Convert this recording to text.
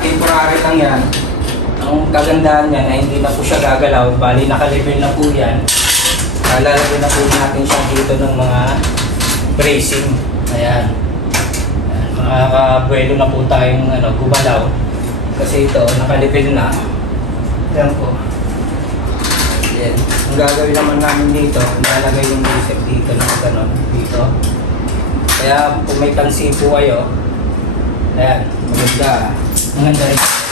Temporary lang yan. Ang kagandahan niya na hindi na po siya gagalaw, bali nakalibel na po yan. Lalagyan na po natin siya dito ng mga bracing. Ayan. Makakabuelo na po tayong gumalaw. Kasi ito, nakalibel na. Ayan po. Ayan. Ang gagawin naman namin dito, ilalagay yung bracer dito na gano'n. Dito. Kaya kung may tansi po kayo, ayan, maganda rin.